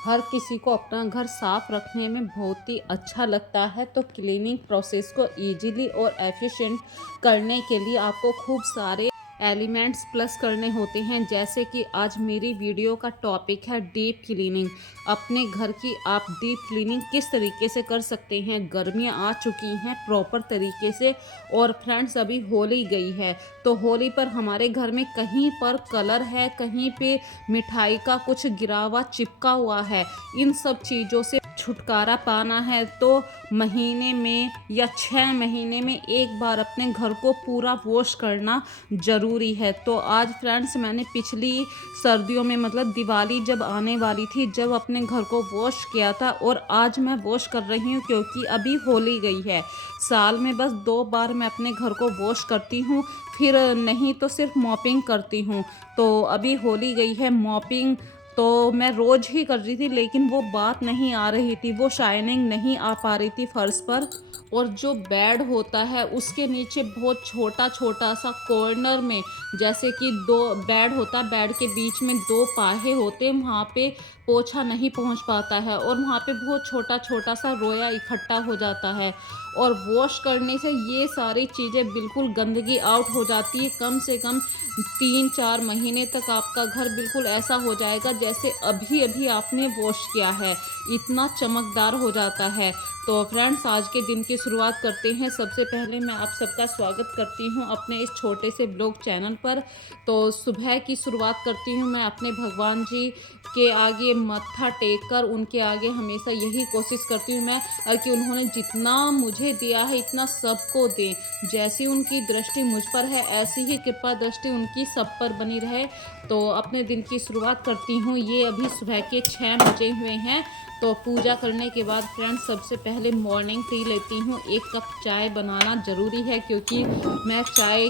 हर किसी को अपना घर साफ रखने में बहुत ही अच्छा लगता है। तो क्लीनिंग प्रोसेस को इजीली और एफिशिएंट करने के लिए आपको खूब सारे एलिमेंट्स प्लस करने होते हैं। जैसे कि आज मेरी वीडियो का टॉपिक है डीप क्लीनिंग। अपने घर की आप डीप क्लीनिंग किस तरीके से कर सकते हैं। गर्मियाँ आ चुकी हैं प्रॉपर तरीके से, और फ्रेंड्स अभी होली गई है, तो होली पर हमारे घर में कहीं पर कलर है, कहीं पे मिठाई का कुछ गिरा हुआ चिपका हुआ है। इन सब चीज़ों से छुटकारा पाना है तो महीने में या 6 महीने में एक बार अपने घर को पूरा वॉश करना ज़रूरी है। तो आज फ्रेंड्स मैंने पिछली सर्दियों में मतलब दिवाली जब आने वाली थी, जब अपने घर को वॉश किया था, और आज मैं वॉश कर रही हूँ क्योंकि अभी होली गई है। साल में बस 2 बार मैं अपने घर को वॉश करती हूँ, फिर नहीं तो सिर्फ मॉपिंग करती हूँ। तो अभी होली गई है, मॉपिंग तो मैं रोज़ ही कर रही थी, लेकिन वो बात नहीं आ रही थी, वो शाइनिंग नहीं आ पा रही थी फर्श पर। और जो बेड होता है उसके नीचे बहुत छोटा छोटा सा कॉर्नर में, जैसे कि 2 बेड होता है, बेड के बीच में 2 पाहे होते हैं, वहाँ पे पोछा नहीं पहुँच पाता है, और वहाँ पे बहुत छोटा छोटा सा रोया इकट्ठा हो जाता है। और वॉश करने से ये सारी चीज़ें बिल्कुल गंदगी आउट हो जाती है। कम से कम 3-4 महीने तक आपका घर बिल्कुल ऐसा हो जाएगा जैसे अभी अभी आपने वॉश किया है, इतना चमकदार हो जाता है। तो फ्रेंड्स आज के दिन की शुरुआत करते हैं। सबसे पहले मैं आप सबका स्वागत करती हूं अपने इस छोटे से ब्लॉग चैनल पर। तो सुबह की शुरुआत करती हूं मैं अपने भगवान जी के आगे मत्था टेक कर, उनके आगे हमेशा यही कोशिश करती हूँ मैं कि उन्होंने जितना मुझे दिया है इतना सबको दें। जैसी उनकी दृष्टि मुझ पर है, ऐसी ही कृपा दृष्टि उनकी सब पर बनी रहे। तो अपने दिन की शुरुआत करती हूँ। ये अभी सुबह के 6 बजे हुए हैं। तो पूजा करने के बाद फ्रेंड्स सबसे पहले मॉर्निंग टी लेती हूँ। 1 कप चाय बनाना ज़रूरी है क्योंकि मैं चाय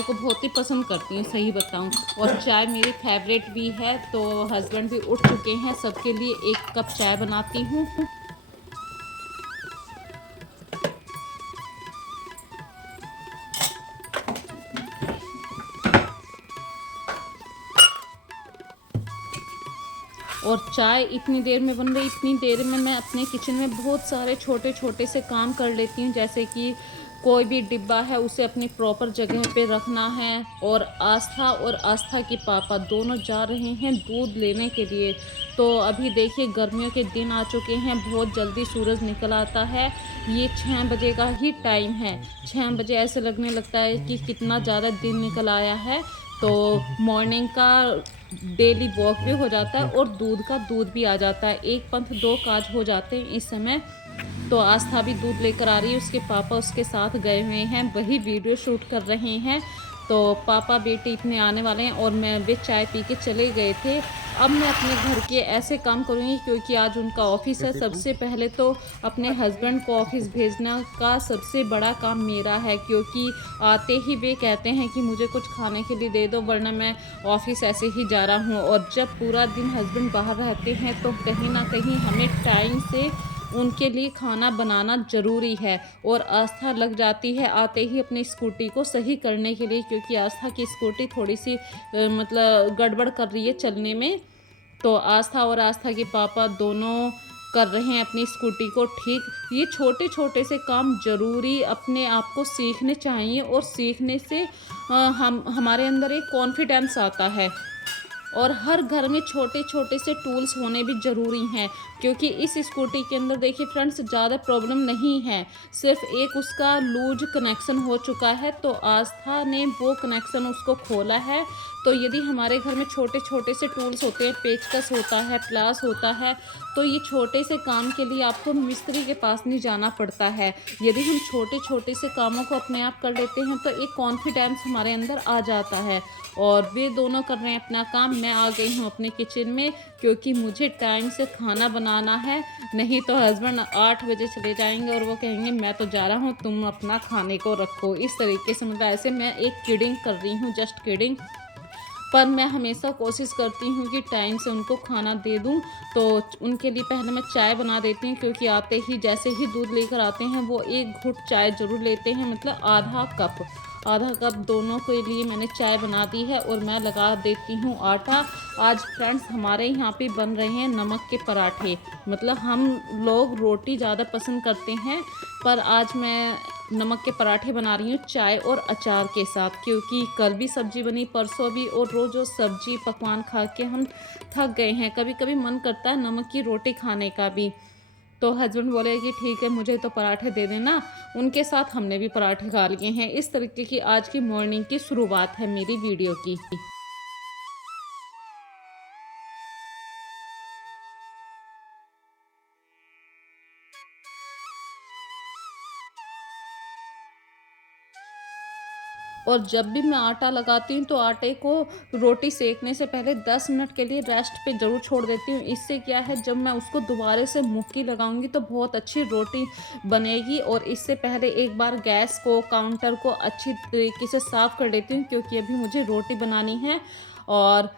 को बहुत ही पसंद करती हूँ, सही बताऊँ। और चाय मेरी फेवरेट भी है। तो हस्बैंड भी उठ चुके हैं, सबके लिए 1 कप चाय बनाती हूँ। और चाय इतनी देर में बन रही, इतनी देर में मैं अपने किचन में बहुत सारे छोटे छोटे से काम कर लेती हूँ। जैसे कि कोई भी डिब्बा है उसे अपनी प्रॉपर जगह पे रखना है। और आस्था और आस्था के पापा दोनों जा रहे हैं दूध लेने के लिए। तो अभी देखिए गर्मियों के दिन आ चुके हैं, बहुत जल्दी सूरज निकल आता है। ये 6 बजे का ही टाइम है। 6 बजे ऐसे लगने लगता है कि कितना ज़्यादा दिन निकल आया है। तो मॉर्निंग का डेली वॉक भी हो जाता है और दूध भी आ जाता है। एक पंथ 2 काज हो जाते हैं इस समय। तो आस्था भी दूध लेकर आ रही है, उसके पापा उसके साथ गए हुए हैं, वही वीडियो शूट कर रहे हैं। तो पापा बेटे इतने आने वाले हैं, और मैं वे चाय पी के चले गए थे। अब मैं अपने घर के ऐसे काम करूँगी क्योंकि आज उनका ऑफिस है। सबसे पहले तो अपने हस्बैंड को ऑफिस भेजना का सबसे बड़ा काम मेरा है, क्योंकि आते ही वे कहते हैं कि मुझे कुछ खाने के लिए दे दो, वरना मैं ऑफिस ऐसे ही जा रहा हूँ। और जब पूरा दिन हस्बैंड बाहर रहते हैं तो कहीं ना कहीं हमें टाइम से उनके लिए खाना बनाना ज़रूरी है। और आस्था लग जाती है आते ही अपनी स्कूटी को सही करने के लिए, क्योंकि आस्था की स्कूटी थोड़ी सी मतलब गड़बड़ कर रही है चलने में। तो आस्था और आस्था के पापा दोनों कर रहे हैं अपनी स्कूटी को ठीक। ये छोटे छोटे से काम ज़रूरी अपने आप को सीखने चाहिए, और सीखने से हम हमारे अंदर एक कॉन्फिडेंस आता है। और हर घर में छोटे छोटे से टूल्स होने भी ज़रूरी हैं, क्योंकि इस स्कूटी के अंदर देखिए फ्रेंड्स ज़्यादा प्रॉब्लम नहीं है, सिर्फ एक उसका लूज कनेक्शन हो चुका है। तो आस्था ने वो कनेक्शन उसको खोला है। तो यदि हमारे घर में छोटे छोटे से टूल्स होते हैं, पेचकस होता है, प्लास होता है, तो ये छोटे से काम के लिए आपको मिस्त्री के पास नहीं जाना पड़ता है। यदि हम छोटे छोटे से कामों को अपने आप कर लेते हैं तो एक कॉन्फिडेंस हमारे अंदर आ जाता है। और वे दोनों कर रहे हैं अपना काम, मैं आ गई हूँ अपने किचन में, क्योंकि मुझे टाइम से खाना बनाना है। नहीं तो हस्बैंड 8 बजे चले जाएंगे और वो कहेंगे मैं तो जा रहा हूँ, तुम अपना खाने को रखो। इस तरीके से मतलब ऐसे मैं एक किडिंग कर रही हूँ, जस्ट किडिंग। पर मैं हमेशा कोशिश करती हूँ कि टाइम से उनको खाना दे दूँ। तो उनके लिए पहले मैं चाय बना देती हूँ, क्योंकि आते ही जैसे ही दूध लेकर आते हैं वो 1 घुट चाय ज़रूर लेते हैं, मतलब आधा कप। आधा कप दोनों के लिए मैंने चाय बना दी है और मैं लगा देती हूँ आटा। आज फ्रेंड्स हमारे यहाँ पे बन रहे हैं नमक के पराठे। मतलब हम लोग रोटी ज़्यादा पसंद करते हैं, पर आज मैं नमक के पराठे बना रही हूँ चाय और अचार के साथ, क्योंकि कल भी सब्जी बनी, परसों भी, और रोज़ रोज़ सब्जी पकवान खा के हम थक गए हैं। कभी कभी मन करता है नमक की रोटी खाने का भी। तो हस्बैंड बोले कि ठीक है मुझे तो पराठे दे देना। उनके साथ हमने भी पराठे खा लिए हैं। इस तरीके की आज की मॉर्निंग की शुरुआत है मेरी वीडियो की। और जब भी मैं आटा लगाती हूँ तो आटे को रोटी सेकने से पहले 10 मिनट के लिए रेस्ट पे ज़रूर छोड़ देती हूँ। इससे क्या है, जब मैं उसको दोबारा से मुक्की लगाऊंगी तो बहुत अच्छी रोटी बनेगी। और इससे पहले एक बार गैस को, काउंटर को अच्छी तरीके से साफ़ कर लेती हूँ, क्योंकि अभी मुझे रोटी बनानी है और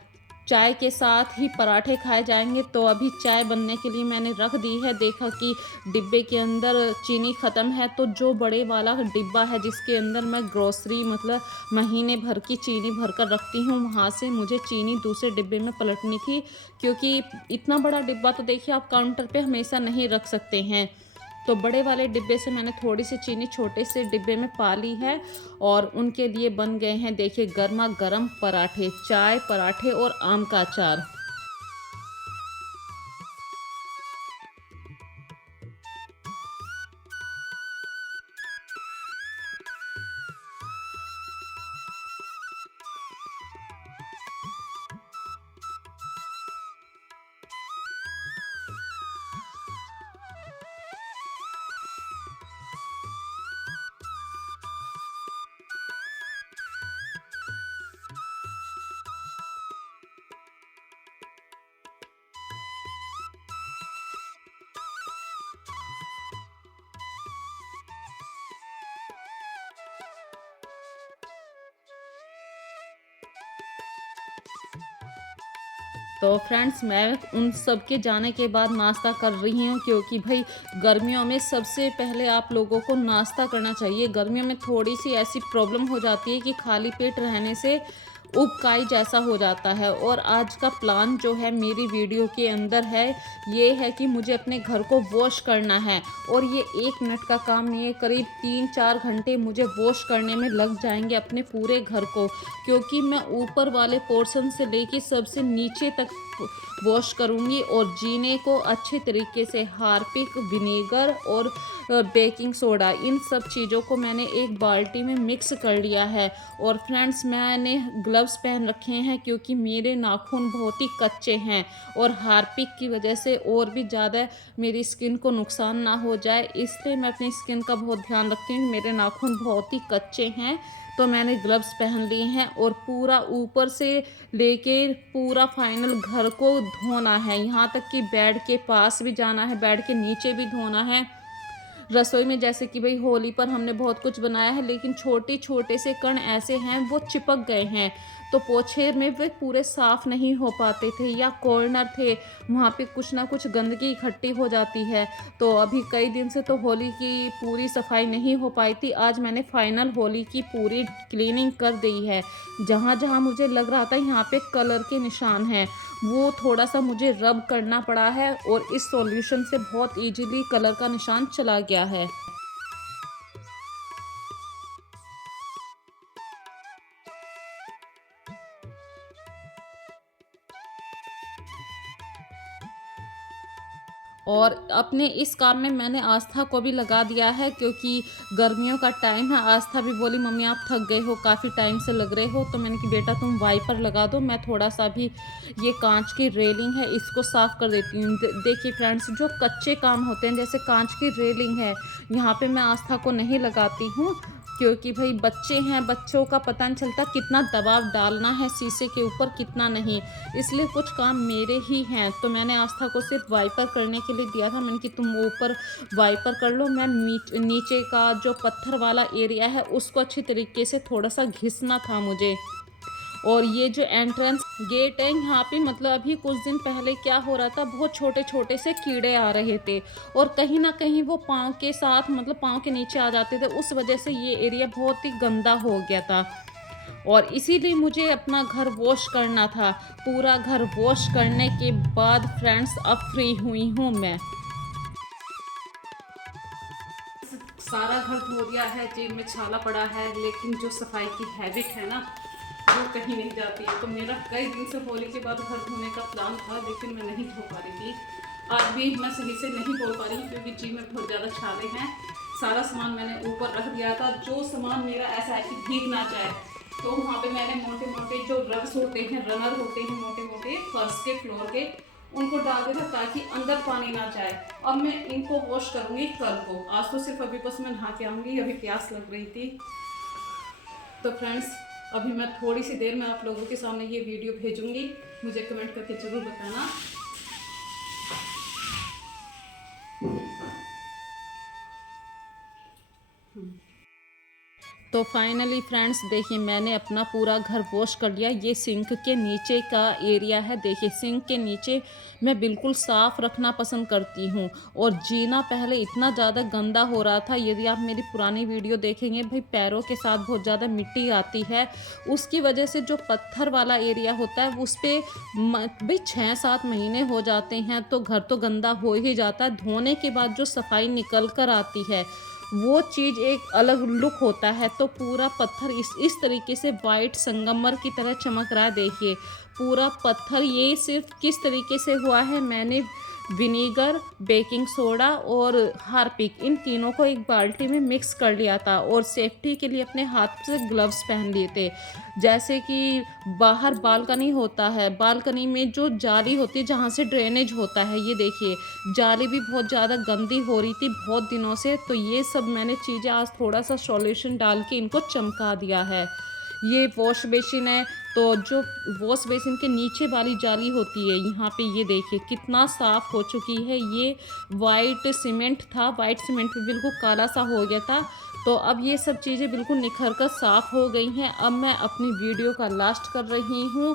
चाय के साथ ही पराठे खाए जाएंगे। तो अभी चाय बनने के लिए मैंने रख दी है। देखा कि डिब्बे के अंदर चीनी ख़त्म है, तो जो बड़े वाला डिब्बा है जिसके अंदर मैं ग्रोसरी मतलब महीने भर की चीनी भर कर रखती हूँ, वहाँ से मुझे चीनी दूसरे डिब्बे में पलटनी थी। क्योंकि इतना बड़ा डिब्बा तो देखिए आप काउंटर पे हमेशा नहीं रख सकते हैं। तो बड़े वाले डिब्बे से मैंने थोड़ी सी चीनी छोटे से डिब्बे में पा ली है। और उनके लिए बन गए हैं देखिए गर्मा गर्म पराठे, चाय, पराठे और आम का अचार। तो फ्रेंड्स मैं उन सब के जाने के बाद नाश्ता कर रही हूँ, क्योंकि भाई गर्मियों में सबसे पहले आप लोगों को नाश्ता करना चाहिए। गर्मियों में थोड़ी सी ऐसी प्रॉब्लम हो जाती है कि खाली पेट रहने से उबकाई जैसा हो जाता है। और आज का प्लान जो है मेरी वीडियो के अंदर है, ये है कि मुझे अपने घर को वॉश करना है। और ये 1 मिनट का काम नहीं है, करीब 3-4 घंटे मुझे वॉश करने में लग जाएंगे अपने पूरे घर को। क्योंकि मैं ऊपर वाले पोर्शन से लेके सबसे नीचे तक वॉश करूँगी। और जीने को अच्छे तरीके से हार्पिक, विनेगर और बेकिंग सोडा, इन सब चीज़ों को मैंने एक बाल्टी में मिक्स कर लिया है। और फ्रेंड्स मैंने ग्लव्स पहन रखे हैं, क्योंकि मेरे नाखून बहुत ही कच्चे हैं और हार्पिक की वजह से और भी ज़्यादा मेरी स्किन को नुकसान ना हो जाए, इसलिए मैं अपनी स्किन का बहुत ध्यान रखती हूँ। मेरे नाखून बहुत ही कच्चे हैं, तो मैंने ग्लव्स पहन लिए हैं। और पूरा ऊपर से लेके पूरा फाइनल घर को धोना है, यहाँ तक कि बेड के पास भी जाना है, बेड के नीचे भी धोना है। रसोई में जैसे कि भाई होली पर हमने बहुत कुछ बनाया है, लेकिन छोटे छोटे से कण ऐसे हैं वो चिपक गए हैं, तो पोछे में वे पूरे साफ नहीं हो पाते थे, या कॉर्नर थे वहाँ पे कुछ ना कुछ गंदगी इकट्ठी हो जाती है। तो अभी कई दिन से तो होली की पूरी सफाई नहीं हो पाई थी। आज मैंने फाइनल होली की पूरी क्लीनिंग कर दी है। जहाँ जहाँ मुझे लग रहा था यहाँ पे कलर के निशान हैं, वो थोड़ा सा मुझे रब करना पड़ा है, और इस सॉल्यूशन से बहुत इजीली कलर का निशान चला गया है। और अपने इस काम में मैंने आस्था को भी लगा दिया है, क्योंकि गर्मियों का टाइम है। आस्था भी बोली मम्मी आप थक गए हो, काफ़ी टाइम से लग रहे हो। तो मैंने कि बेटा तुम वाइपर लगा दो, मैं थोड़ा सा भी ये कांच की रेलिंग है इसको साफ़ कर देती हूँ। देखिए फ्रेंड्स, जो कच्चे काम होते हैं जैसे कांच की रेलिंग है, यहाँ पे मैं आस्था को नहीं लगाती हूँ, क्योंकि भाई बच्चे हैं, बच्चों का पता नहीं चलता कितना दबाव डालना है शीशे के ऊपर कितना नहीं, इसलिए कुछ काम मेरे ही हैं। तो मैंने आस्था को सिर्फ वाइपर करने के लिए दिया था। मैंने कि तुम ऊपर वाइपर कर लो, मैं नीचे का जो पत्थर वाला एरिया है उसको अच्छी तरीके से थोड़ा सा घिसना था मुझे। और ये जो एंट्रेंस गेट है यहाँ पे मतलब अभी कुछ दिन पहले क्या हो रहा था, बहुत छोटे छोटे से कीड़े आ रहे थे और कहीं ना कहीं वो पाँव के साथ मतलब पाँव के नीचे आ जाते थे, उस वजह से ये एरिया बहुत ही गंदा हो गया था और इसीलिए मुझे अपना घर वॉश करना था। पूरा घर वॉश करने के बाद फ्रेंड्स अब फ्री हुई हूँ मैं। सारा घर धो दिया है, जेब में छाला पड़ा है, लेकिन जो सफाई की हैबिट है ना वो कहीं नहीं जाती है। तो मेरा कई दिन से होली के बाद घर धोने का प्लान था, लेकिन मैं नहीं धो पा रही थी। आज भी मैं सही से नहीं बोल पा रही हूँ क्योंकि जी में बहुत ज़्यादा छाले हैं। सारा सामान मैंने ऊपर रख दिया था, जो सामान मेरा ऐसा है कि भीग ना जाए, तो वहाँ पे मैंने मोटे मोटे जो रग्स होते हैं, रनर होते हैं मोटे मोटे फर्श के फ्लोर के, उनको डाल देता ताकि अंदर पानी ना जाए। अब मैं इनको वॉश करूँगी कल को, आज तो सिर्फ अभी बस मैं नहा के आऊँगी, अभी प्यास लग रही थी। तो फ्रेंड्स अभी मैं थोड़ी सी देर में आप लोगों के सामने ये वीडियो भेजूँगी, मुझे कमेंट करके ज़रूर बताना। तो फाइनली फ्रेंड्स देखिए मैंने अपना पूरा घर वॉश कर लिया। ये सिंक के नीचे का एरिया है, देखिए सिंक के नीचे मैं बिल्कुल साफ़ रखना पसंद करती हूँ और जीना पहले इतना ज़्यादा गंदा हो रहा था। यदि आप मेरी पुरानी वीडियो देखेंगे भाई, पैरों के साथ बहुत ज़्यादा मिट्टी आती है, उसकी वजह से जो पत्थर वाला एरिया होता है उस पर भाई 6-7 महीने हो जाते हैं तो घर तो गंदा हो ही जाता है। धोने के बाद जो सफाई निकल कर आती है वो चीज़ एक अलग लुक होता है। तो पूरा पत्थर इस तरीके से वाइट संगमर की तरह चमक रहा है, देखिए पूरा पत्थर। ये सिर्फ किस तरीके से हुआ है, मैंने विनीगर, बेकिंग सोडा और हार्पिक इन तीनों को एक बाल्टी में मिक्स कर लिया था और सेफ्टी के लिए अपने हाथ से ग्लव्स पहन लिए थे। जैसे कि बाहर बालकनी होता है, बालकनी में जो जाली होती है जहाँ से ड्रेनेज होता है, ये देखिए जाली भी बहुत ज़्यादा गंदी हो रही थी बहुत दिनों से। तो ये सब मैंने चीज़ें आज थोड़ा सा सॉल्यूशन डाल के इनको चमका दिया है। ये वॉश बेसिन है, तो जो वॉश बेसिन के नीचे वाली जाली होती है यहाँ पे ये देखिए कितना साफ़ हो चुकी है। ये वाइट सीमेंट था, वाइट सीमेंट पे बिल्कुल काला सा हो गया था। तो अब ये सब चीज़ें बिल्कुल निखर कर साफ़ हो गई हैं। अब मैं अपनी वीडियो का लास्ट कर रही हूँ।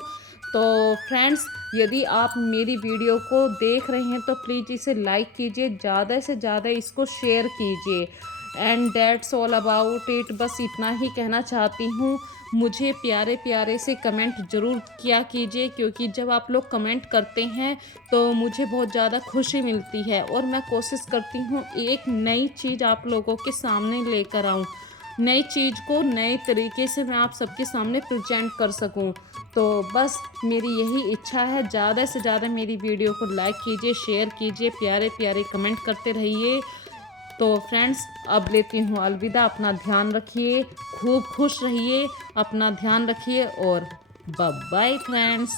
तो फ्रेंड्स यदि आप मेरी वीडियो को देख रहे हैं तो प्लीज़ इसे लाइक कीजिए, ज़्यादा से ज़्यादा इसको शेयर कीजिए। And that's all about it, बस इतना ही कहना चाहती हूँ। मुझे प्यारे प्यारे से कमेंट ज़रूर किया कीजिए, क्योंकि जब आप लोग कमेंट करते हैं तो मुझे बहुत ज़्यादा खुशी मिलती है और मैं कोशिश करती हूँ एक नई चीज़ आप लोगों के सामने लेकर आऊँ, नई चीज़ को नए तरीके से मैं आप सबके सामने प्रेजेंट कर सकूं। तो बस मेरी यही इच्छा है, ज़्यादा से ज़्यादा मेरी वीडियो को लाइक कीजिए, शेयर कीजिए, प्यारे प्यारे कमेंट करते रहिए। तो फ्रेंड्स अब लेती हूँ अलविदा, अपना ध्यान रखिए, खूब खुश रहिए, अपना ध्यान रखिए और बाय बाय फ्रेंड्स।